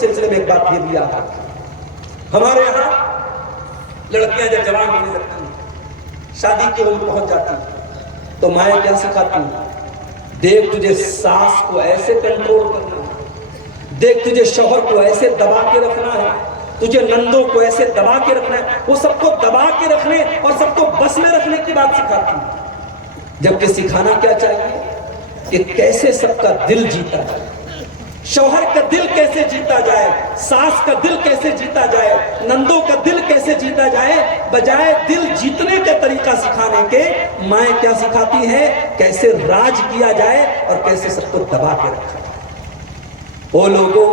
سلسلے میں ایک بات یہ بھی یاد رکھیں، ہمارے یہاں لڑکیاں جب جوان ہونے لگتی ہیں، شادی کی عمر پہنچ جاتی ہیں، تو مائیں کیا سکھاتی ہیں؟ دیکھ تجھے ساس کو ایسے کنٹرول کرنا ہے، دیکھ تجھے شوہر کو ایسے دبا کے رکھنا ہے، تجھے نندوں کو ایسے دبا کے رکھنا ہے۔ وہ سب کو دبا کے رکھنے اور سب کو بس میں رکھنے کی بات سکھاتی ہیں، جبکہ سکھانا کیا چاہیے کہ کیسے سب کا دل جیتا جائے، شوہر کا دل کیسے جیتا جائے، ساس کا دل کیسے جیتا جائے، نندوں کا دل کیسے جیتا جائے۔ بجائے دل جیتنے کا طریقہ سکھانے کے، مائیں کیا سکھاتی ہیں؟ کیسے راج کیا جائے اور کیسے سب کو دبا کے رکھا جائے۔ وہ لوگوں،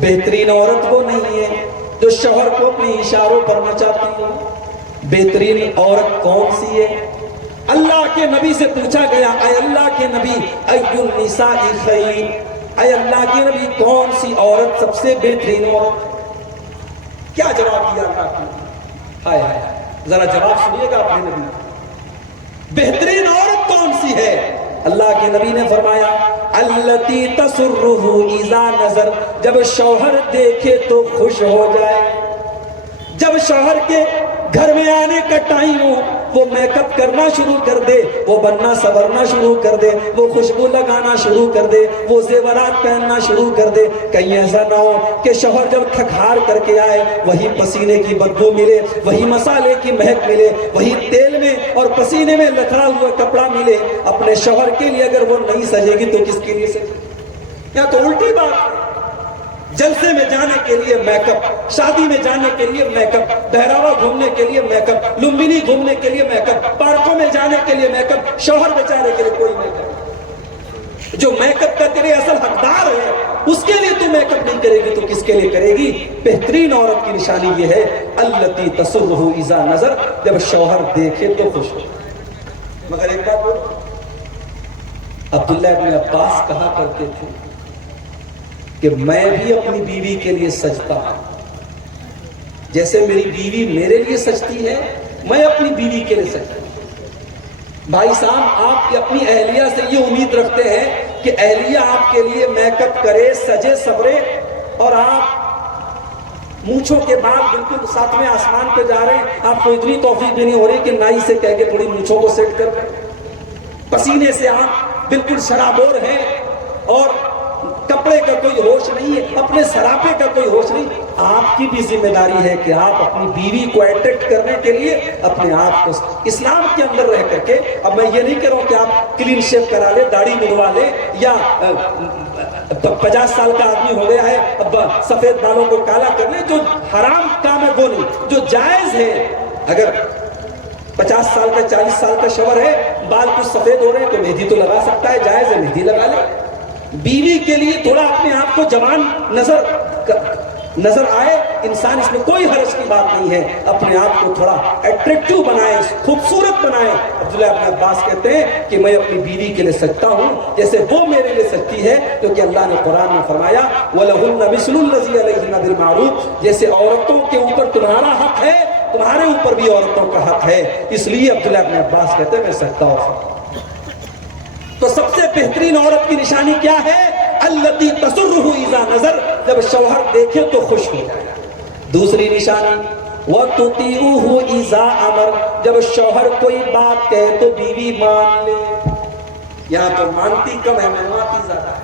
بہترین عورت وہ نہیں ہے جو شوہر کو اپنے اشاروں پر نچاتی ہے۔ بہترین عورت کون سی ہے؟ اللہ کے نبی سے پوچھا گیا، اے اللہ کے نبی، ای النساء خیر، اے اللہ کے نبی کون سی عورت سب سے بہترین عورت ہے؟ کیا جواب دیا اللہ کے نبی؟ ہائے ہائے، ذرا جواب سنیے گا اپنے نبی، بہترین عورت کون سی ہے؟ اللہ کے نبی نے فرمایا، التی تسرہ اذا نظر، جب شوہر دیکھے تو خوش ہو جائے۔ جب شوہر کے گھر میں آنے کا ٹائم ہو، وہ میک اپ کرنا شروع کر دے، وہ بننا سورنا شروع کر دے، وہ خوشبو لگانا شروع کر دے، وہ زیورات پہننا شروع کر دے۔ کہیں ایسا نہ ہو کہ شوہر جب تھک ہار کر کے آئے، وہی پسینے کی بدبو ملے، وہی مسالے کی مہک ملے، وہی تیل میں اور پسینے میں لتھڑا ہوا کپڑا ملے۔ اپنے شوہر کے لیے اگر وہ نہیں سجے گی تو کس کے لیے سجے گی؟ یا تو الٹی بات ہے، جلسے میں جانے کے لیے میک اپ، شادی میں جانے کے لیے میک اپ، بہراوا گھومنے کے لیے میک اپ، لمبینی گھومنے کے لیے میک اپ، پارکوں میں جانے کے لیے میک اپ، شوہر بیچارے کے لیے کوئی میک اپ۔ جو میک اپ کا تیرے اصل حقدار ہے اس کے لیے تو میک اپ نہیں کرے گی تو کس کے لیے کرے گی؟ بہترین عورت کی نشانی یہ ہے، التی تسرہ اذا نظر، جب شوہر دیکھے تو خوش ہو۔ مگر ایک بات بولو، عبداللہ ابن عباس کہا کرتے تھے کہ میں بھی اپنی بیوی کے لیے سجتا ہوں، جیسے میری بیوی میرے لیے سجتی ہے، میں اپنی بیوی کے لیے سجتا ہوں۔ بھائی صاحب، آپ اپنی اہلیہ سے یہ امید رکھتے ہیں کہ اہلیہ آپ کے لیے میک اپ کرے، سجے سورے، اور آپ مونچھوں کے بعد بالکل ساتویں آسمان پہ جا رہے ہیں، آپ کو اتنی توفیق بھی نہیں ہو رہی کہ نائی سے کہہ کے تھوڑی مونچھوں کو سیٹ کر لیں۔ پسینے سے آپ بالکل شرابور ہیں اور کپڑے کا کوئی ہوش نہیں ہے، اپنے سراپے کا کوئی ہوش نہیں۔ آپ کی بھی ذمہ داری ہے کہ آپ اپنی بیوی کو اٹریکٹ کرنے کے لیے اپنے آپ کو اسلام کے اندر رہ کر کے، اب میں یہ نہیں کہہ رہا ہوں کہ آپ کلین شیو کرا لیں، داڑھی منڈوا لیں، یا 50 سال کا آدمی ہو گیا ہے اب سفید بالوں کو کالا کر لیں۔ جو حرام کام ہے وہ نہیں، جو جائز ہے، اگر 50 سال کا 40 سال کا شوہر ہے، بال کچھ سفید ہو رہے ہیں تو مہندی تو لگا سکتا ہے، جائز ہے، مہندی لگا لے۔ بیوی کے لیے تھوڑا اپنے آپ کو جوان نظر آئے انسان، اس میں کوئی حرج کی بات نہیں ہے، اپنے آپ کو تھوڑا اٹریکٹیو بنائے، خوبصورت بنائے۔ عبداللہ ابن عباس کہتے ہیں کہ میں اپنی بیوی کے لیے سجتا ہوں جیسے وہ میرے لیے سجتی ہے، کیونکہ اللہ نے قرآن میں فرمایا وَلَهُنَّ مِثْلُ الَّذِي عَلَيْهِنَّ بِالْمَعْرُوفِ، جیسے عورتوں کے اوپر تمہارا حق ہے، تمہارے اوپر بھی عورتوں کا حق ہے۔ اس لیے عبداللہ ابن عباس کہتے ہیں میں سجتا ہوں۔ تو سب سے بہترین عورت کی نشانی کیا ہے؟ التی تسرہ اذا نظر، جب شوہر دیکھے تو خوش ہو جائے۔ دوسری نشانی وَتُطِيعُهُ اذا امر، جب شوہر کوئی بات کہے تو بیوی مان لے۔ یہاں تو مانتی کم ہے، منواتی زیادہ ہے۔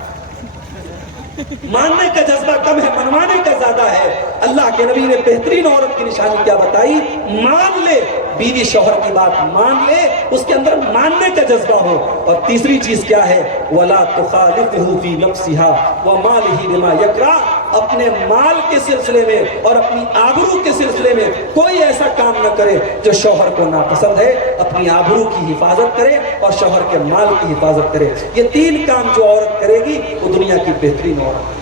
ماننے کا جذبہ کم ہے، منوانے کا زیادہ ہے۔ اللہ کے نبی نے بہترین عورت کی نشانی کیا بتائی؟ مان لے، بیوی شوہر کی بات مان لے، اس کے اندر ماننے کا جذبہ ہو۔ اور تیسری چیز کیا ہے؟ وَلَا تُخَالِفْهُ فِي نَفْسِهَا وَمَالِهِ بِمَا يَكْرَهُ، اپنے مال کے سلسلے میں اور اپنی آبرو کے سلسلے میں کوئی ایسا کام نہ کرے جو شوہر کو ناپسند ہے۔ اپنی آبرو کی حفاظت کرے اور شوہر کے مال کی حفاظت کرے۔ یہ تین کام جو عورت کرے گی وہ دنیا کی بہترین عورت ہے۔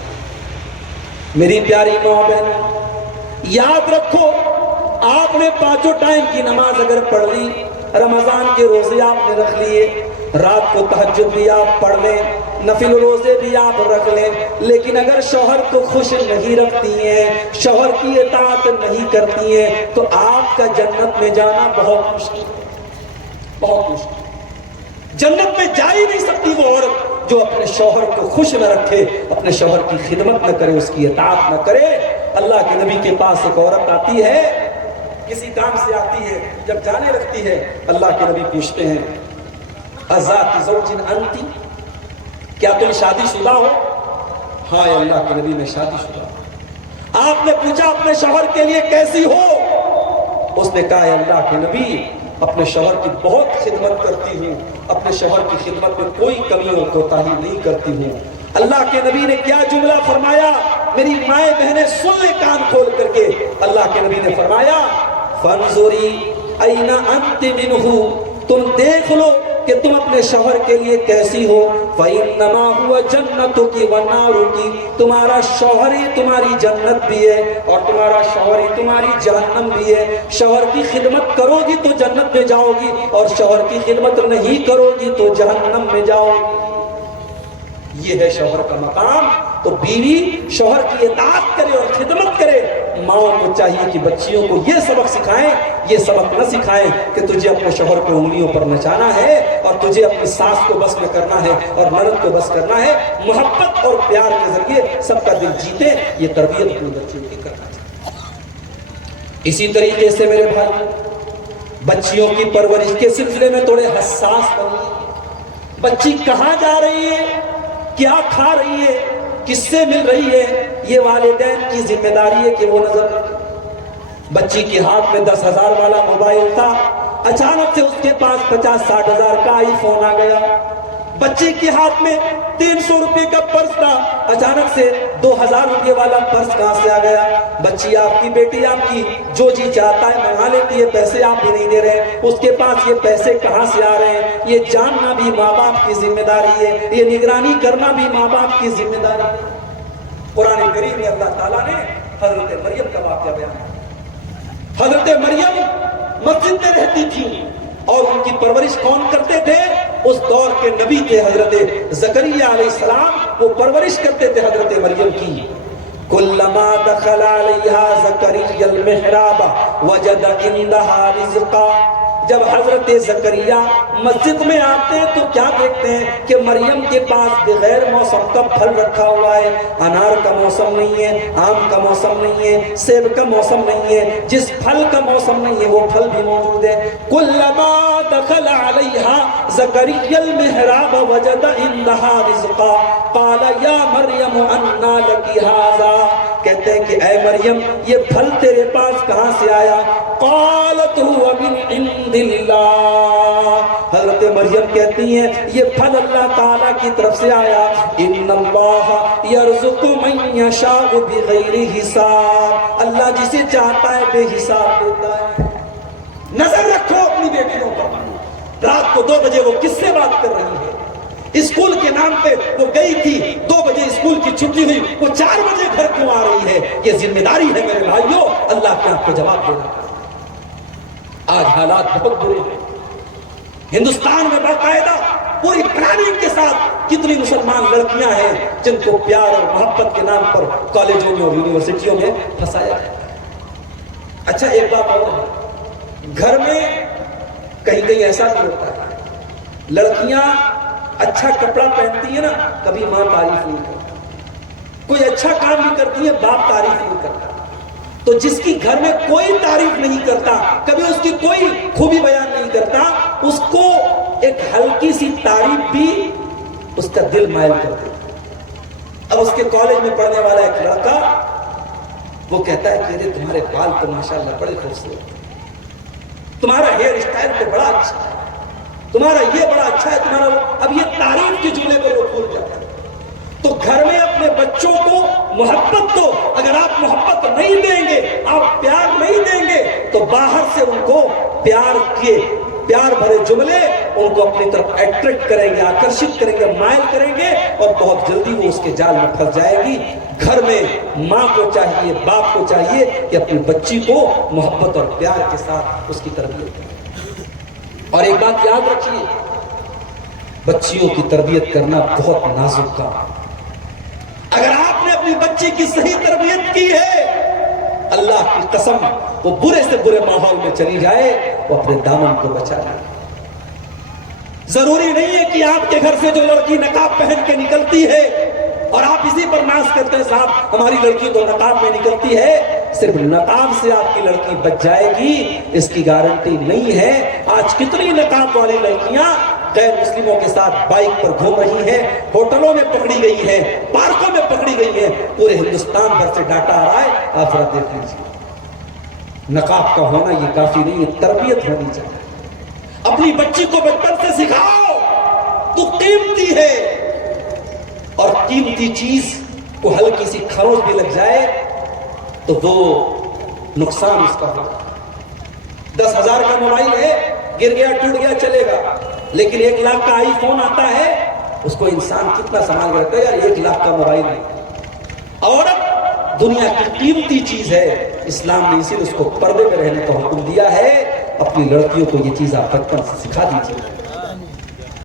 میری پیاری ماں بہن، یاد رکھو، آپ نے 5 ٹائم کی نماز اگر پڑھ لی، رمضان کے روزے آپ نے رکھ لیے، رات کو تہجد بھی آپ پڑھ لیں، نفل روزے بھی آپ رکھ لیں، لیکن اگر شوہر کو خوش نہیں رکھتی ہیں، شوہر کی اطاعت نہیں کرتی ہیں، تو آپ کا جنت میں جانا بہت مشکل ہے، بہت مشکل۔ جنت میں جا ہی نہیں سکتی وہ عورت جو اپنے شوہر کو خوش نہ رکھے، اپنے شوہر کی خدمت نہ کرے، اس کی اطاعت نہ کرے۔ اللہ کے نبی کے پاس ایک عورت آتی ہے، کسی کام سے آتی ہے، جب جانے لگتی ہے اللہ کے نبی پوچھتے ہیں ازات زوج انتی، کیا تم شادی شدہ ہو؟ ہاں اللہ کے نبی میں شادی شدہ ہوں۔ آپ نے پوچھا اپنے شوہر کے لیے کیسی ہو؟ اس نے کہا اللہ کے نبی اپنے شوہر کی بہت خدمت کرتی ہوں، اپنے شوہر کی خدمت میں کوئی کمی اور کوتاہی نہیں کرتی ہوں۔ اللہ کے نبی نے کیا جملہ فرمایا، میری مائیں بہنیں سن لیں کان کھول کر کے، اللہ کے نبی نے فرمایا فانظری این انت منہ، تم دیکھ لو کہ تم اپنے شوہر کے لیے کیسی ہو۔ فَإِنَّمَا هُوَ جَنَّتُكِ وَنَارُكِ، تمہارا شوہر ہی تمہاری جنت بھی ہے اور تمہارا شوہر ہی تمہاری جہنم بھی ہے۔ شوہر کی خدمت کرو گی تو جنت میں جاؤ گی، اور شوہر کی خدمت نہیں کرو گی تو جہنم میں جاؤ گی۔ یہ ہے شوہر کا مقام۔ تو بیوی شوہر کی اطاعت کرے اور خدمت کرے۔ ماؤں کو چاہیے کہ بچیوں کو یہ سبق سکھائیں، یہ سبق نہ سکھائیں کہ تجھے اپنے شوہر کو انگلیوں پر نچانا ہے اور تجھے اپنی ساس کو بس میں کرنا ہے اور نند کو بس کرنا ہے۔ محبت اور پیار کے ذریعے سب کا دل جیتے، یہ تربیت اپنے بچیوں کی کرنا چاہیے۔ اسی طریقے سے میرے بھائی، بچیوں کی پرورش کے سلسلے میں تھوڑے حساس بنیے۔ بچی کہاں جا رہی ہے، کیا کھا رہی ہے، کس سے مل رہی ہے، یہ والدین کی ذمہ داری ہے کہ وہ نظر رکھیں۔ بچی کے ہاتھ میں 10,000 والا موبائل تھا، اچانک سے اس کے پاس 50-60 ہزار کا آئی فون آ گیا۔ بچی کے ہاتھ میں 300 روپے کا پرس تھا، اچانک سے 2,000 روپے والا پرس کہاں سے آ گیا؟ بچی آپ کی، بیٹی آپ کی، جو جی چاہتا ہے منگا لیتی ہے، پیسے آپ بھی نہیں دے رہے، اس کے پاس یہ پیسے کہاں سے آ رہے ہیں؟ یہ جاننا بھی ماں باپ کی ذمہ داری ہے، یہ نگرانی کرنا بھی ماں باپ کی ذمہ داری ہے۔ قرآن کریم میں اللہ تعالیٰ نے حضرت مریم کا واقعہ بیان کیا۔ حضرت مریم مسجد میں رہتی تھی اور ان کی پرورش کون کرتے تھے؟ اس دور کے نبی تھے حضرت زکریا علیہ السلام، وہ پرورش کرتے تھے حضرت مریم کی۔ کلما دخل علیہا زکریا المحراب وجد عندہا رزقا، جب حضرت زکریا مسجد میں آتے ہیں تو کیا دیکھتے ہیں کہ مریم کے پاس بغیر موسم کا پھل رکھا ہوا ہے۔ انار کا موسم نہیں ہے، آم کا موسم نہیں ہے، سیب کا موسم نہیں ہے، جس پھل کا موسم نہیں ہے وہ پھل بھی موجود ہے۔ کلما دخل علیہا زکریا المحراب وجد عندہا رزقا قال یا مریم انا لکی ھذا، کہتے ہیں کہ اے مریم یہ پھل تیرے پاس کہاں سے آیا؟ قالت هو من عند اللہ، حضرت مریم کہتی ہیں یہ پھل اللہ تعالیٰ کی طرف سے آیا۔ ان اللہ یرزق من یشاء بغیر حساب، اللہ جسے چاہتا ہے بے حساب دیتا ہے۔ نظر رکھو اپنی بیٹیوں پر، رات کو 2 بجے وہ کس سے بات کر رہی ہے؟ اسکول کے نام پہ وہ گئی تھی، 2 بجے اسکول کی چھٹی ہوئی، وہ 4 بجے گھر کیوں آ رہی ہے؟ یہ ذمہ داری ہے میرے بھائیوں، اللہ کے آپ کو جواب دینا۔ آج حالات بہت برے ہیں، ہندوستان میں باقاعدہ پوری پلاننگ کے ساتھ کتنی مسلمان لڑکیاں ہیں جن کو پیار اور محبت کے نام پر کالجوں میں اور یونیورسٹیوں میں پھنسایا ہے۔ اچھا ایک بات اور ہے، گھر میں کہیں کہیں ایسا بھی ہوتا ہے، لڑکیاں اچھا کپڑا پہنتی ہیں نا، کبھی ماں تعریف نہیں کرتی، کوئی اچھا کام بھی کرتی ہے باپ تعریف نہیں کرتا۔ تو جس کی گھر میں کوئی تعریف نہیں کرتا، کبھی اس کی کوئی خوبی بیان نہیں کرتا، اس کو ایک ہلکی سی تعریف بھی اس کا دل مائل کر دیتی۔ اب اس کے کالج میں پڑھنے والا ایک لڑکا وہ کہتا ہے کہ تمہارے بال تو ماشاءاللہ بڑے خوبصورت ہیں، تمہارا ہیئر اسٹائل تو بڑا اچھا ہے، تمہارا یہ بڑا اچھا ہے، تمہارا وہ، اب یہ تعریف کے جملے پر وہ بھول جاتا ہے۔ تو گھر میں اپنے بچوں کو محبت دو، اگر آپ محبت نہیں دیں گے، آپ پیار نہیں دیں گے تو باہر سے ان کو پیار بھرے جملے ان کو اپنی طرف اٹریکٹ کریں گے، آکرشت کریں گے، مائل کریں گے، اور بہت جلدی وہ اس کے جال میں پھنس جائے گی۔ گھر میں ماں کو چاہیے، باپ کو چاہیے کہ اپنی بچی کو محبت اور پیار کے ساتھ اس کی تربیت کریں۔ اور ایک بات یاد رکھیے، بچیوں کی تربیت کرنا بہت نازک کام ہے۔ اگر آپ نے اپنی بچی کی صحیح تربیت کی ہے، اللہ کی قسم وہ برے سے برے ماحول میں چلی جائے وہ اپنے دامن کو بچا لے۔ ضروری نہیں ہے کہ آپ کے گھر سے جو لڑکی نقاب پہن کے نکلتی ہے اور آپ اسی پر ناز کرتے ہیں صاحب ہماری لڑکی تو نقاب میں نکلتی ہے، صرف نقاب سے آپ کی لڑکی بچ جائے گی اس کی گارنٹی نہیں ہے۔ آج کتنی نقاب والی لڑکیاں غیر مسلموں کے ساتھ بائک پر گھوم رہی ہیں، ہوٹلوں میں پکڑی گئی ہیں، پارکوں میں پکڑی گئی ہیں، پورے ہندوستان بھر سے ڈاٹا آ رہا ہے، آپ ذرا دیکھ لیجیے۔ نقاب کا ہونا یہ کافی نہیں ہے، تربیت ہونی چاہیے۔ اپنی بچی کو بچپن سے سکھاؤ تو قیمتی ہے، اور قیمتی چیز کو ہلکی سی کھروچ بھی لگ جائے تو وہ نقصان اس کا ہوگا۔ 10,000 کا موبائل ہے، گر گیا ٹوٹ گیا چلے گا، لیکن 1 لاکھ کا آئی فون آتا ہے، اس کو انسان کتنا سنبھال کے رکھتا ہے، یار 1 لاکھ کا موبائل ہے۔ عورت دنیا کی قیمتی چیز ہے، اسلام نے اسی لیے اس کو پردے میں رہنے کا حکم دیا ہے۔ اپنی لڑکیوں کو یہ چیز آپ بچپن سے سکھا دیجیے۔